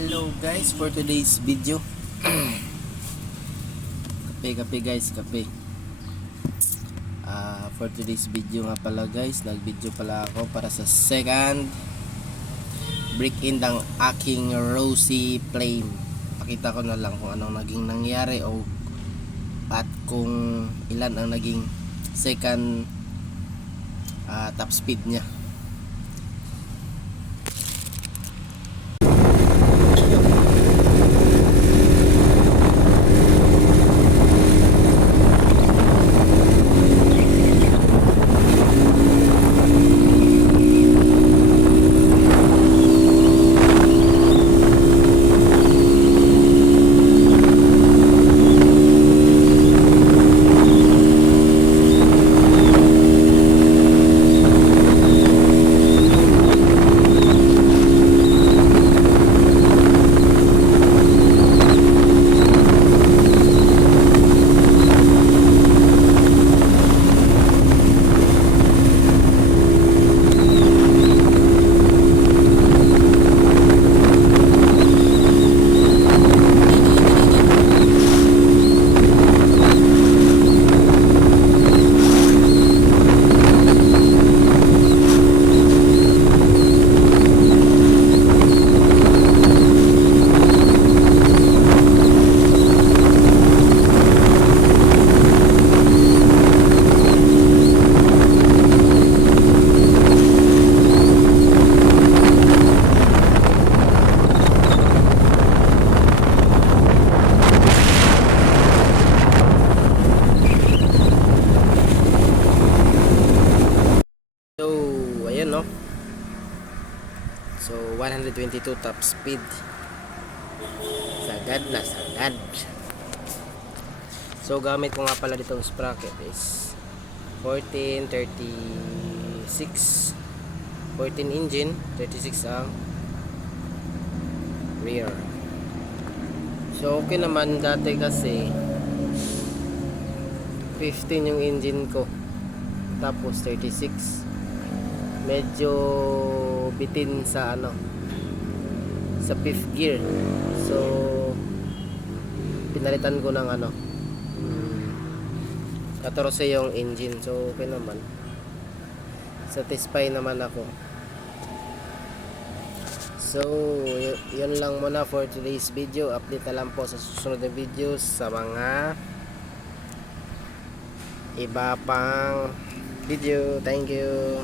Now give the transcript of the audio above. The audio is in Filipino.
Hello guys, for today's video kape guys, kape. For today's video nga pala guys, nag-video pala ako para sa second break-in ng aking Rosy Flame. Pakita ko na lang kung anong naging nangyari at kung ilan ang naging second top speed niya. So 122 top speed. Sagad na sagad. So gamit ko nga pala ditong sprocket is 1436 14 engine, 36 ang rear. So okay naman, dati kasi 15 yung engine ko, tapos 36. Medyo bitin sa sa fifth gear, so pinalitan ko ng 14 yung engine. So okay naman, satisfied naman ako. So yun lang muna for today's video. Update na lang po sa susunod na videos sa mga iba pang video. Thank you.